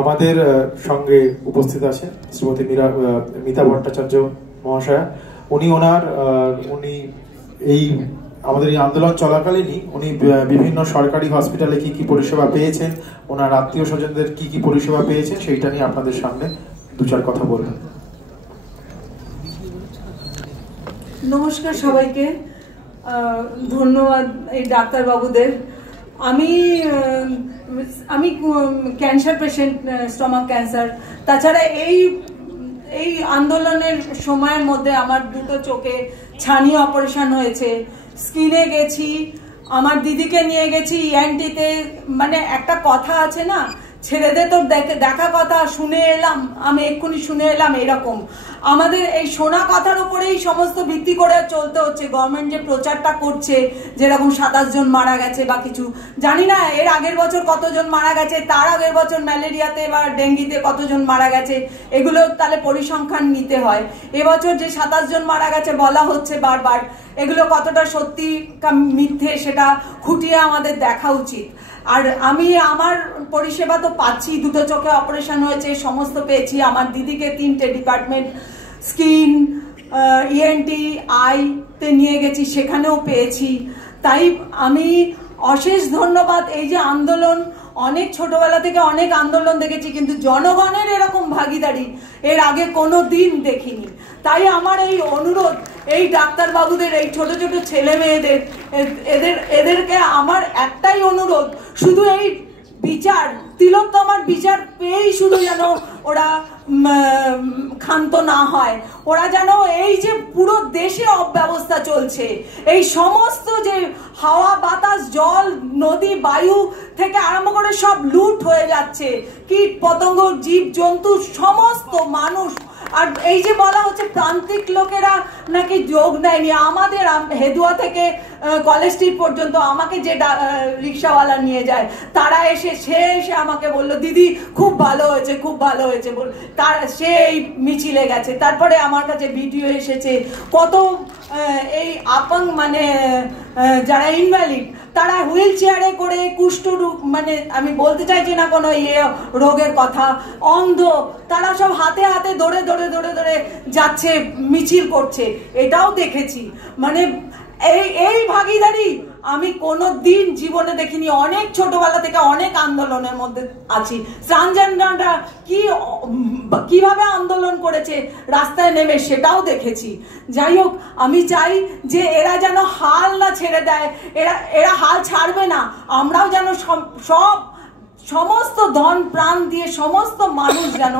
আমাদের সঙ্গে উপস্থিত আছেন শ্রীমতী মিতা ভট্টাচার্য মহাশয়া। উনি এই আমাদের এই আন্দোলন চলাকালীনই উনি বিভিন্ন সরকারি হসপিটালে কি কি পরিষেবা পেয়েছেন, ওনার আত্মীয় স্বজনদের কি কি পরিষেবা পেয়েছেন, সেইটা নিয়ে আপনাদের সামনে দু চার কথা বলবেন। নমস্কার সবাইকে, ধন্যবাদ এই ডাক্তারবাবুদের। আমি ক্যান্সার পেশেন্ট, স্টমাক ক্যান্সার। তাছাড়া এই আন্দোলনের সময়ের মধ্যে আমার দুটো চোখে ছানি অপারেশন হয়েছে, স্কিনে গেছি, আমার দিদিকে নিয়ে গেছি ENT-তে। মানে একটা কথা আছে না, ছেড়ে দে তোর দেখা কথা, শুনে এলাম, আমি এক্ষুনি শুনে এলাম, এরকম আমাদের এই শোনা কথার উপরেই সমস্ত ভিত্তি করে চলতে হচ্ছে। গভর্নমেন্ট যে প্রচারটা করছে, যেরকম 27 জন মারা গেছে বা কিছু, জানি না এর আগের বছর কতজন মারা গেছে, তার আগের বছর ম্যালেরিয়াতে বা ডেঙ্গিতে কতজন মারা গেছে, এগুলো তাহলে পরিসংখ্যান নিতে হয়। এবছর যে 27 জন মারা গেছে বলা হচ্ছে বারবার, এগুলো কতটা সত্যি মিথ্যে সেটা খুঁটিয়ে আমাদের দেখা উচিত। আর আমি আমার পরিষেবা তো পাচ্ছি, দুটো চোখে অপারেশন হয়েছে, সমস্ত পেয়েছি। আমার দিদিকে 3টে ডিপার্টমেন্ট, স্কিন, ENT, আইতে নিয়ে গেছি, সেখানেও পেয়েছি। তাই আমি অশেষ ধন্যবাদ। এই যে আন্দোলন, অনেক ছোটবেলা থেকে অনেক আন্দোলন দেখেছি, কিন্তু জনগণের এরকম ভাগিদারি এর আগে কোনো দিন দেখিনি। তাই আমার এই অনুরোধ, এই ডাক্তারবাবুদের, এই ছোট ছোট ছেলে মেয়েদের, এদেরকে আমার একটাই অনুরোধ, শুধু এই বিচার, তিলোত্তমার বিচার পেয়েই শুধু যেন ওরা ক্ষান্ত না হয়। ওরা যেন এই যে পুরো দেশে অব্যবস্থা চলছে, এই সমস্ত যে হাওয়া বাতাস জল নদী বায়ু থেকে আরম্ভ করে সব লুট হয়ে যাচ্ছে, কীট পতঙ্গ জীব জন্তু সমস্ত মানুষ। আর এই যে বলা হচ্ছে প্রান্তিক লোকেরা নাকি যোগ দেয়নি, আমাদের হেদুয়া থেকে কলেজ স্ট্রিট পর্যন্ত আমাকে যে রিক্সাওয়ালা নিয়ে যায়, তারা সে এসে আমাকে বললো, দিদি খুব ভালো হয়েছে, খুব ভালো হয়েছে বল। সে এই মিছিলে গেছে। তারপরে আমার কাছে ভিডিও এসেছে কত এই আপাং, মানে যারা ইনভ্যালিড, তারা হুইল চেয়ারে করে, কুষ্ঠ মানে আমি বলতে চাইছি না কোনো রোগের কথা, অন্ধ, তারা সব হাতে হাতে দৌড়ে দৌড়ে দৌড়ে দৌড়ে যাচ্ছে, মিছিল করছে, এটাও দেখেছি। মানে এই ভাগিদারি আমি কোনো দিন জীবনে দেখিনি। অনেক ছোটবেলা থেকে অনেক আন্দোলনের মধ্যে আছি। ট্রান্সজেন্ডাররা কিভাবে আন্দোলন করেছে রাস্তায় নেমে, সেটাও দেখেছি। যাই হোক, আমি চাই যে এরা যেন হাল না ছেড়ে দেয়, এরা হাল ছাড়বে না। আমরাও যেন সমস্ত ধন প্রাণ দিয়ে সমস্ত মানুষ যেন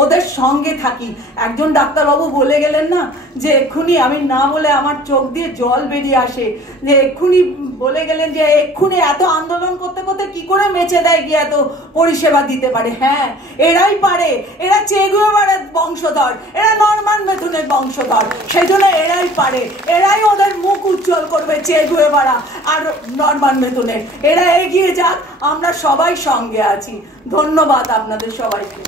ওদের সঙ্গে থাকি। একজন ডাক্তারবাবু বলে গেলেন না, যে এক্ষুনি, আমি না বলে আমার চোখ দিয়ে জল বেরিয়ে আসে, যে এক্ষুনি বলে গেলেন যে এক্ষুনি এত আন্দোলন করতে করতে কি করে মেচে দেয় গিয়ে এত পরিষেবা দিতে পারে। হ্যাঁ, এরাই পারে, এরা চে গুয়েভারার বংশধর, এরা নরমান বেথুনের বংশধর, সেই জন্য এরাই পারে, এরাই ওদের মুখ উজ্জ্বল করবে, চে গুয়েভারা আর নরমান বেথুনের। এরা এগিয়ে যাক, আমরা সবাই সঙ্গে আছি। ধন্যবাদ আপনাদের সবাইকে।